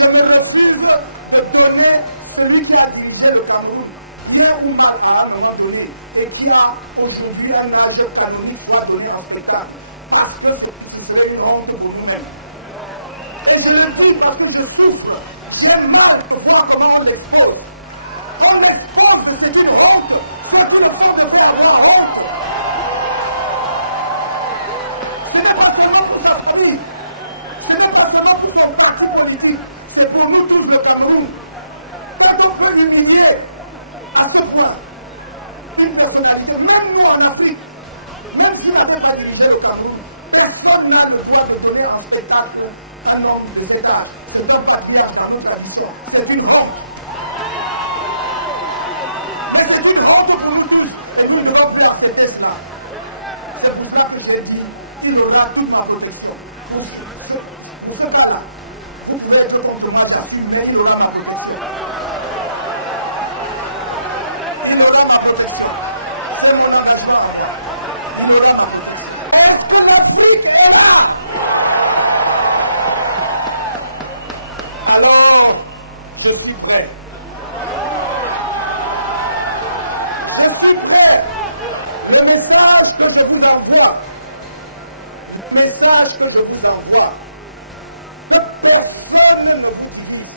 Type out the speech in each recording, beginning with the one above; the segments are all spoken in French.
Je me refuse de donner celui qui a dirigé le Cameroun, bien ou mal à un moment donné, et qui a aujourd'hui un âge canonique pour donner en spectacle, parce que ce serait une honte pour nous-mêmes. Et je le dis parce que je souffre. J'ai mal de voir comment on l'expose. On l'expose, c'est une honte. C'est une honte de avoir honte. Ce n'est pas seulement pour sa famille. Ce n'est pas seulement pour son parti politique. C'est pour nous tous le Cameroun. Quand on peut l'humilier à ce point, une personnalité, même nous en Afrique, même si on n'avait pas dirigé le Cameroun, personne n'a le droit de donner en spectacle un homme de cet âge. C'est un patriarche dans nos traditions. C'est une honte. Mais c'est une honte pour nous tous. Et nous ne devons plus accepter cela. C'est pour ça que j'ai dit, il aura toute ma protection. Pour ce cas-là, vous pouvez être contre moi, j'assume, mais il aura ma protection. Il aura ma protection. C'est mon engagement à moi. Il aura ma protection. Est-ce que l'Afrique est là? Alors, je suis prêt. Je suis prêt. Le message que je vous envoie, que personne ne vous divise.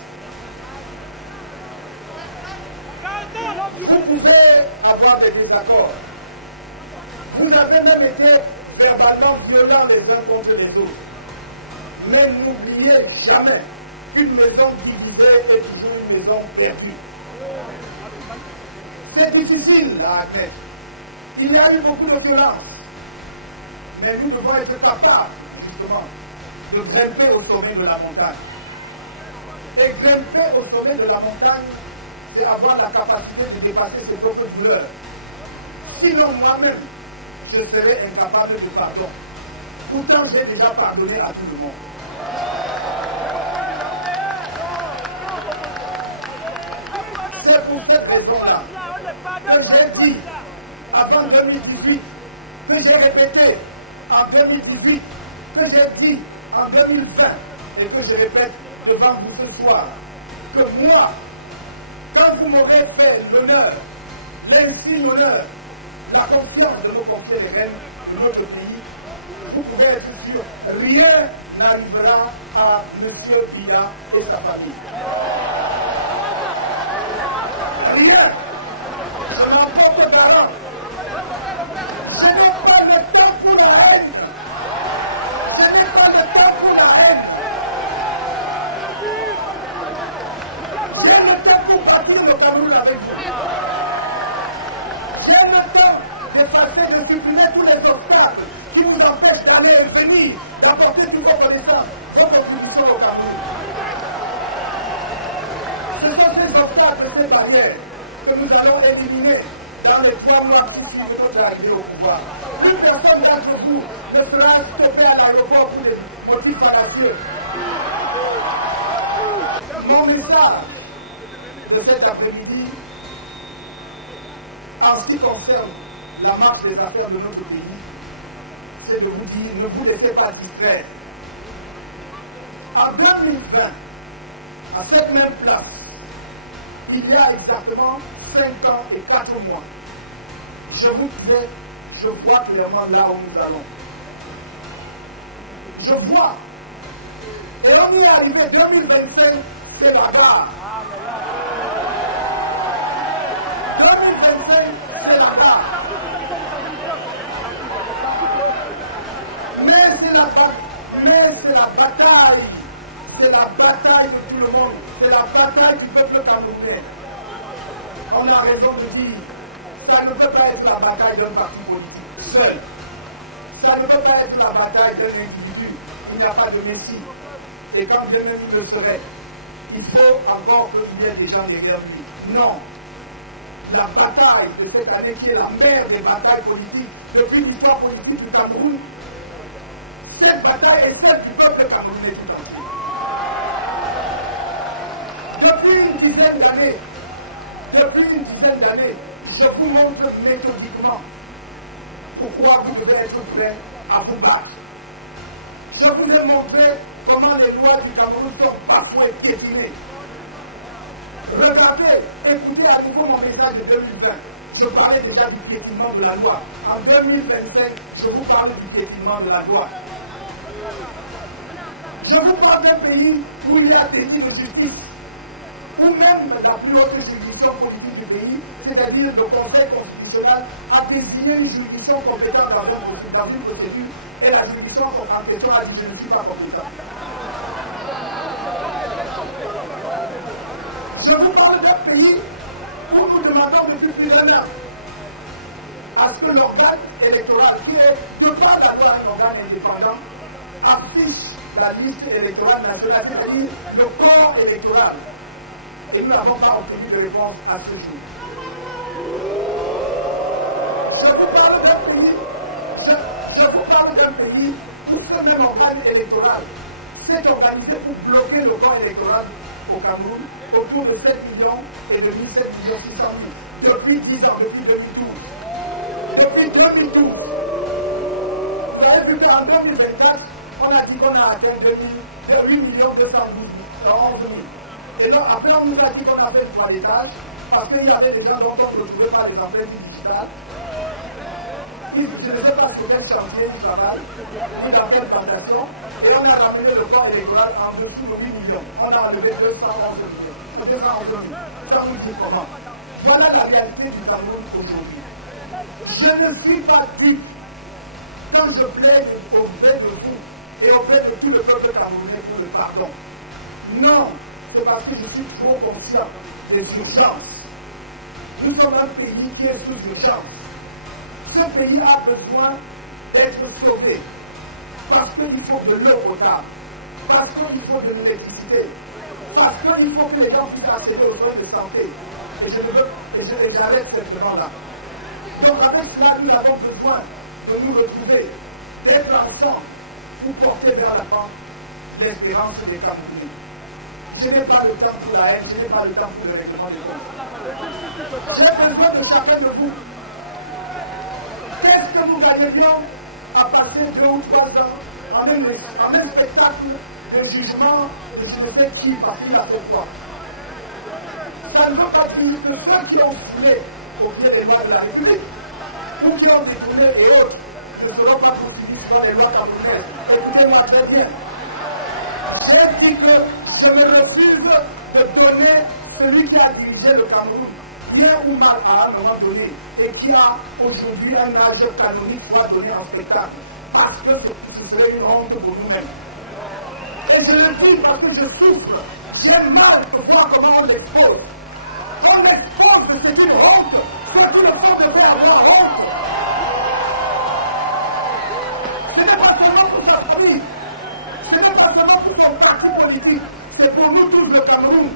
Vous pouvez avoir des désaccords. Vous avez même été verbalement violents les uns contre les autres. Mais n'oubliez jamais qu'une maison divisée est toujours une maison perdue. C'est difficile à admettre. Il y a eu beaucoup de violence. Mais nous devons être capables, justement, de grimper au sommet de la montagne. Et grimper au sommet de la montagne, c'est avoir la capacité de dépasser ses propres douleurs. Sinon, moi-même, je serais incapable de pardon. Pourtant, j'ai déjà pardonné à tout le monde. C'est pour cette raison-là que j'ai dit avant 2018, que j'ai répété en 2018, que j'ai dit en 2020 et que je répète devant vous ce soir, que moi, quand vous m'aurez fait l'honneur, l'insigne honneur, la confiance de nos conseillers et reines de notre pays, vous pouvez être sûr, rien n'arrivera à M. Bila et sa famille. Rien. Je n'en porte garant. Je n'ai pas le temps pour la haine. Je n'ai pas le temps pour la haine. J'ai le temps pour parcourir le Cameroun avec vous. J'ai le temps de passer, de supprimer tous les obstacles qui vous empêchent d'aller et venir, d'apporter toutes vos connaissances, vos contributions au Cameroun. Ce sont ces obstacles, ces barrières que nous allons éliminer dans les 3 mois qui suivent notre arrivée au pouvoir. Une personne d'entre vous ne sera stoppée à l'aéroport pour des motifs fallacieux. Mon message de cet après-midi, en ce qui concerne la marche des affaires de notre pays, c'est de vous dire, ne vous laissez pas distraire. En 2020, à cette même place, il y a exactement 5 ans et 4 mois, je vous disais, je vois clairement là où nous allons. Je vois. Et on y est arrivé, 2025, c'est la barre. 2025, c'est la barre. Mais c'est la bataille. C'est la bataille de tout le monde. C'est la bataille du peuple camerounais. On a raison de dire, ça ne peut pas être la bataille d'un parti politique seul. Ça ne peut pas être la bataille d'un individu. Il n'y a pas de messie. Et quand bien même il le serait, il faut encore qu'il y ait des gens derrière lui. Non. La bataille de cette année qui est la mère des batailles politiques depuis l'histoire politique du Cameroun, cette bataille est celle du peuple camerounais tout entier. Depuis une dizaine d'années, je vous montre méthodiquement pourquoi vous devez être prêts à vous battre. Je vous ai montré comment les lois du Cameroun sont parfois piétinées. Regardez, écoutez à nouveau mon message de 2020. Je parlais déjà du piétinement de la loi. En 2025, je vous parle du piétinement de la loi. Je vous parle d'un pays où il y a des lits de justice, où même la plus haute juridiction politique du pays, c'est-à-dire le Conseil constitutionnel, a désigné une juridiction compétente dans une procédure, et la juridiction compétente a dit je ne suis pas compétent. Je vous parle d'un pays où nous demandons depuis plus d'un an à ce que l'organe électoral, qui est de par la loi un organe indépendant, affiche la liste électorale nationale, c'est-à-dire le corps électoral. Et nous n'avons pas obtenu de réponse à ce jour. Je vous parle d'un pays où ce même organe électoral s'est organisé pour bloquer le corps électoral au Cameroun autour de 7 millions et de 7 millions 600 000 depuis 10 ans, depuis 2012. Depuis 2012. Vous avez vu qu'en 2024, on a dit qu'on a atteint 8 millions 211 000. Et donc, après, on nous a dit qu'on a fait le toilettage parce qu'il y avait des gens dont on ne retrouvait pas les empreintes digitales. Je ne sais pas sur quel chantier ils travaillent, ni dans quelle plantation. Et on a ramené le corps électoral en dessous de 8 millions. On a enlevé 211 millions. 211 000. Ça nous dit comment? Voilà la réalité du Cameroun aujourd'hui. Je ne suis pas dupe quand je plaide auprès de vous et auprès de tout le peuple camerounais pour le pardon. Non, c'est parce que je suis trop conscient des urgences. Nous sommes un pays qui est sous urgence. Ce pays a besoin d'être sauvé parce qu'il faut de l'eau potable, parce qu'il faut de l'électricité, parce qu'il faut que les gens puissent accéder aux soins de santé. Et j'arrête simplement là. Donc avec cela, nous avons besoin de nous retrouver, d'être ensemble pour porter vers la pente l'espérance des Camerounais. Je n'ai pas le temps pour la haine, je n'ai pas le temps pour le règlement des comptes. J'ai besoin de chacun de vous. Qu'est-ce que vous gagnez bien à passer 2 ou 3 ans en un spectacle de jugement de je ne sais qui parce qu'il a fait quoi? Ça ne veut pas dire que ceux qui ont foulé au pied des lois de la République ou qui ont détourné et autres ne seront pas poursuivis sur les lois camerounaises. Écoutez-moi très bien. J'ai dit que je me refuse de donner celui qui a dirigé le Cameroun, bien ou mal à un moment donné, et qui a aujourd'hui un âge canonique pour donner un spectacle, parce que ce serait une honte pour nous-mêmes. Et je le dis parce que je souffre, j'ai mal de voir comment on l'expose. On l'expose que c'est une honte, c'est que le peuple devrait avoir honte. Ce n'est pas seulement pour sa famille, ce n'est pas seulement pour son parti politique, c'est pour nous tous le Cameroun.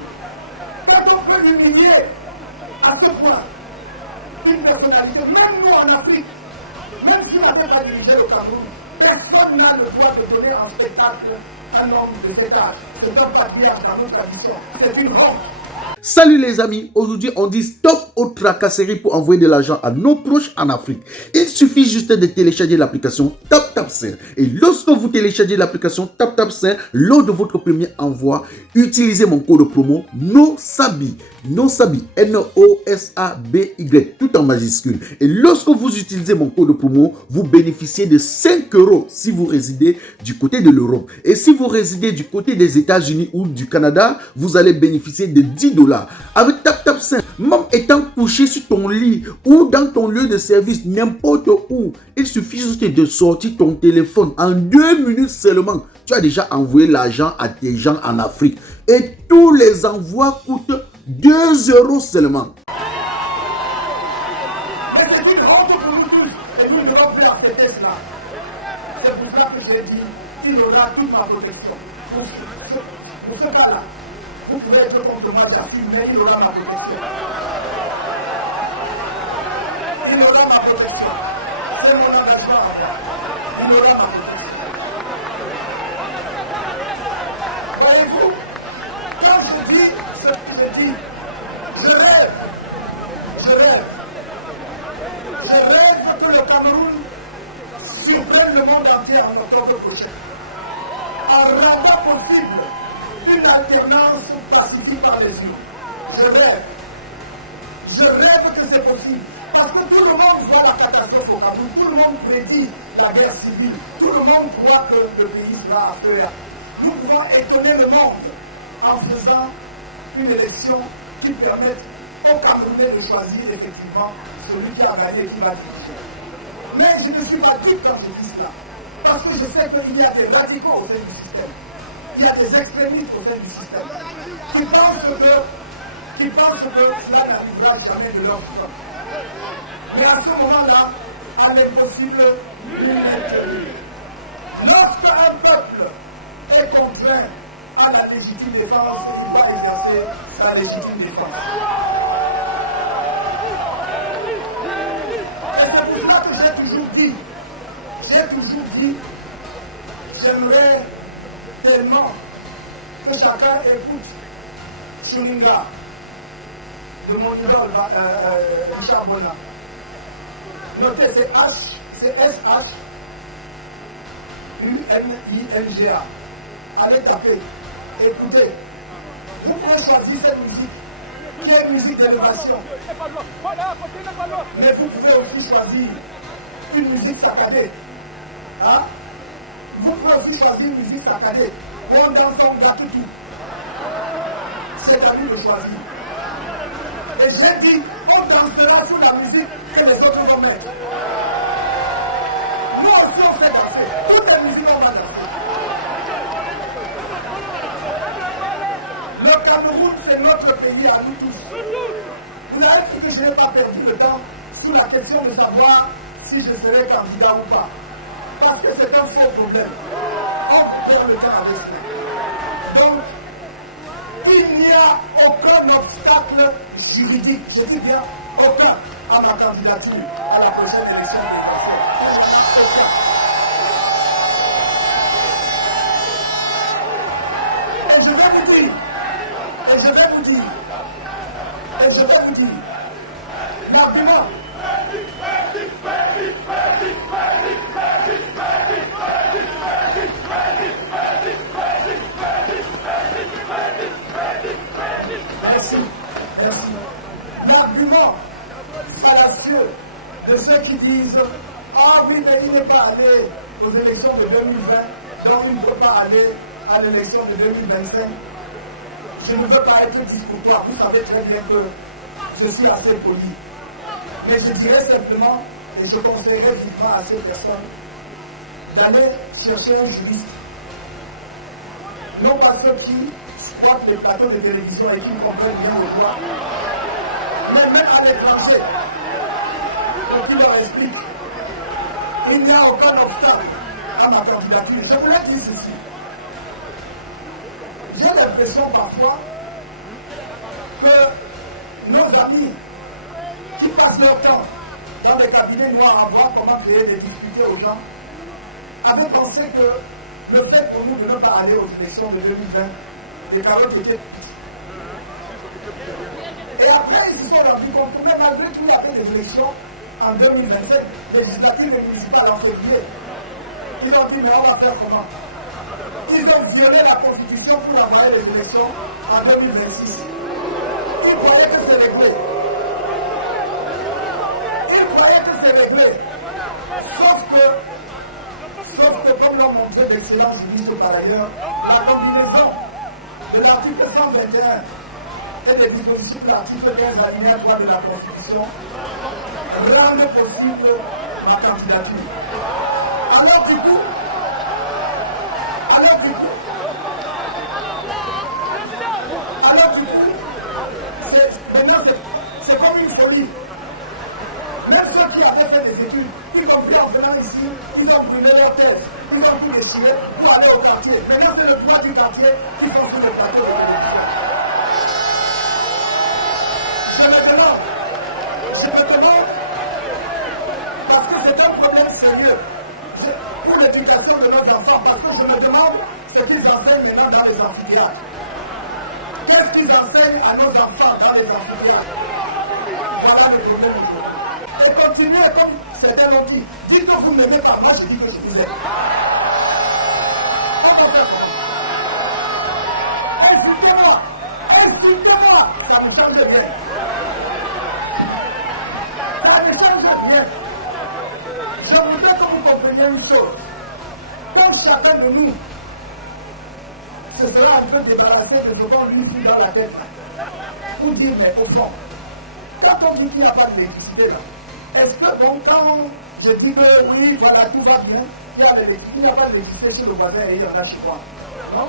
Quand on peut l'humilier à ce point, une personnalité, même nous en Afrique, même si on n'avait pas dirigé le Cameroun, personne n'a le droit de donner un spectacle à un homme de cet âge. C'est un patriarche dans nos traditions. C'est une honte. Salut les amis, aujourd'hui on dit stop aux tracasseries pour envoyer de l'argent à nos proches en Afrique. Il suffit juste de télécharger l'application TapTapSend. Et lorsque vous téléchargez l'application TapTapSend, lors de votre premier envoi, utilisez mon code promo NOSABY, N-O-S-A-B-Y, tout en majuscule. Et lorsque vous utilisez mon code promo, vous bénéficiez de 5 € si vous résidez du côté de l'Europe. Et si vous résidez du côté des États-Unis ou du Canada, vous allez bénéficier de 10 $. Avec TapTapSend, même étant couché sur ton lit ou dans ton lieu de service, n'importe où, il suffit juste de sortir ton téléphone. En 2 minutes seulement, tu as déjà envoyé l'argent à tes gens en Afrique. Et tous les envois coûtent 2 € seulement. Mais c'est une honte pour nous tous. Et nous ne devons plus accepter cela. C'est pour ça que j'ai dit qu'il y aura toute ma protection. Pour ce cas-là, vous pouvez être contre moi, j'assume, mais il y aura ma protection. Il y aura ma protection. C'est mon engagement. Il y aura ma protection. Voyez-vous, quand je dis ce que je dis, je rêve que le Cameroun surprenne le monde entier en octobre prochain. en rendant possible une alternance pacifique par les urnes. Je rêve que c'est possible. Parce que tout le monde voit la catastrophe au Cameroun, tout le monde prédit la guerre civile, tout le monde croit que le pays sera à feu. Nous pouvons étonner le monde en faisant une élection qui permette aux Camerounais de choisir effectivement celui qui a gagné et qui va diriger. Mais je ne suis pas dupe quand je dis cela. Parce que je sais qu'il y a des radicaux au sein du système. Il y a des extrémistes au sein du système qui pensent que cela n'arrivera jamais de leur front. Mais à ce moment-là, à l'impossible, nul n'est tenu. Lorsqu'un peuple est contraint à la légitime défense, il va exercer sa légitime défense. Et c'est pour ça que j'ai toujours dit, j'aimerais tellement que chacun écoute Chuninga de mon idole Richard Bona. Notez, c'est S-H-U-N-I-N-G-A. Allez taper, écoutez. Vous pouvez choisir cette musique, qui est une musique d'élévation. Mais vous pouvez aussi choisir une musique saccadée. Hein? Vous pouvez aussi choisir une musique saccadée. Mais on danse en gratuit. C'est à lui de choisir. Et j'ai dit, on dansera sur la musique que les autres vont mettre. Nous aussi on fait danser. Toutes les musiques on va danser. Le Cameroun, c'est notre pays à nous tous. Vous avez vu que je n'ai pas perdu le temps sur la question de savoir si je serai candidat ou pas. Parce que c'est un faux problème. On perd le temps avec ça. Donc, il n'y a aucun obstacle juridique, je dis bien aucun, à ma candidature à la prochaine élection présidentielle. Et je vais vous dire, l'argument. Merci. L'argument fallacieux de ceux qui disent « Ah oui, mais il n'est pas allé aux élections de 2020, donc il ne peut pas aller à l'élection de 2025. » Je ne veux pas être discourtois, vous savez très bien que je suis assez poli. Mais je dirais simplement, et je conseillerais vivement à ces personnes, d'aller chercher un juriste. Non pas ceux qui squattent les plateaux de télévision et qui ne comprennent rien au droit, mais même à l'étranger, pour qu'ils leur expliquent. Il n'y a aucun obstacle à ma candidature. Je vous l'ai dit ceci. J'ai l'impression parfois que nos amis qui passent leur temps dans les cabinets noirs à voir comment créer des difficultés aux gens avaient pensé que le fait pour nous de ne pas aller aux élections de 2020, les carottes étaient petites. Et après, ils se sont rendus compte que même malgré tout, il y a fait des élections en 2025, législatives et municipales en février. Ils ont dit, mais on va faire comment? Ils ont violé la Constitution pour envoyer les élections en 2026. Ils croyaient que c'est réglé. Sauf que, comme l'ont montré d'excellents juristes par ailleurs, la combinaison de l'article 121 et des dispositions de l'article 15 alinéa 3 de la Constitution rendent possible ma candidature. Alors du coup, c'est comme une folie. Même ceux qui avaient fait des études, y compris en venant ici, ils ont brûlé leur tête, ils ont tout déchiré pour aller au quartier. Maintenant, c'est le droit du quartier qui sont sur le plateau de l'élection. Je me demande, parce que c'est un problème sérieux pour l'éducation de nos enfants, parce que je me demande ce qu'ils enseignent maintenant dans les amphithéâtres. Qu'est-ce qu'ils enseignent à nos enfants dans les amphithéâtres? Voilà le problème. Et continuez comme certains l'ont dit. Dites que vous ne m'aimez pas, moi je dis que je vous aime. insultez-moi. Insultez-moi. Ça ne change rien. Ça ne change rien. Je voudrais que vous compreniez une chose. Comme chacun de nous se sera un peu débarrassé de ce qu'on lui dit dans la tête, pour dire, mais au fond, quand on dit qu'il n'y a pas d'électricité là, est-ce que donc quand je dis que oui, voilà, tout va bien, il n'y a pas d'électricité chez le voisin et il y en a chez moi, non?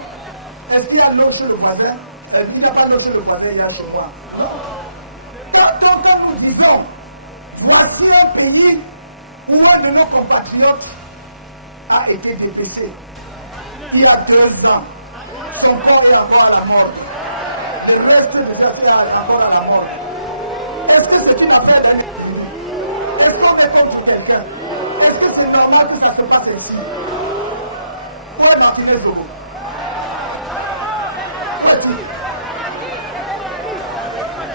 Est-ce qu'il y a l'eau chez le voisin? Est-ce qu'il n'y a pas d'eau chez le voisin, il y a chez moi? Non? Quand nous disons, voici un pays où un de nos compatriotes a été dépêché, il y a 2 ans, son corps est encore à la mort. Le reste de personnes est encore à la mort. Est-ce que c'est une affaire d'un individu? Est-ce qu'on est contre quelqu'un? Est-ce que c'est normal que ça se passe ici? Où est Martinez Zogo? Où est-il?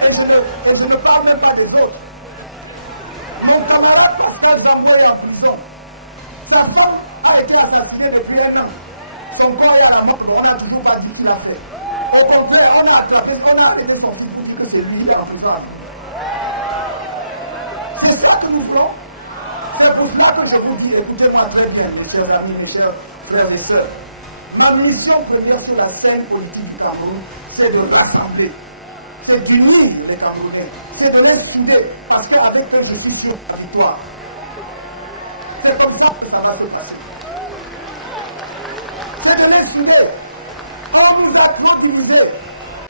Et je ne parle même pas des autres. Mon camarade Pascal Gambo est en prison. Sa femme a été assassinée depuis 1 an. Son corps est à la mort, on n'a toujours pas dit qu'il a fait. Au contraire, on a attrapé, on a arrêté son fils pour dire que c'est lui qui est en prison. C'est ça que nous voulons. C'est pour cela que je vous dis, écoutez-moi très bien, mes chers amis, mes chers frères et sœurs. Ma mission première sur la scène politique du Cameroun, c'est de rassembler. C'est d'unir les Camerounais. C'est de les filer, parce qu'avec eux, je suis sûr la victoire. C'est comme ça que ça va se passer. C'est de les filer. On nous a trop divisés.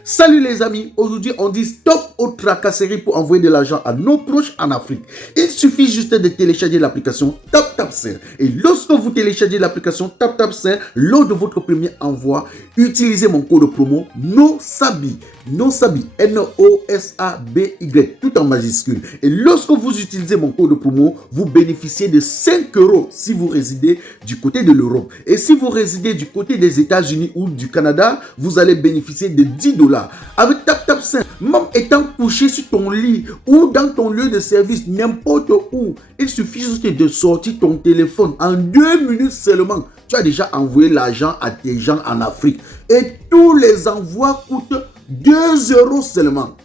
Salut les amis, aujourd'hui on dit stop aux tracasseries pour envoyer de l'argent à nos proches en Afrique. Il suffit juste de télécharger l'application TapTapSend. Et lorsque vous téléchargez l'application TapTapSend, lors de votre premier envoi, utilisez mon code promo NOSABI. NOSABI, N-O-S-A-B-Y, tout en majuscule. Et lorsque vous utilisez mon code promo, vous bénéficiez de 5 € si vous résidez du côté de l'Europe. Et si vous résidez du côté des États-Unis ou du Canada, vous allez bénéficier de 10 $. Avec TapTapSend, même étant couché sur ton lit ou dans ton lieu de service, n'importe où, il suffit juste de sortir ton téléphone. En 2 minutes seulement, tu as déjà envoyé l'argent à tes gens en Afrique. Et tous les envois coûtent 2 € seulement.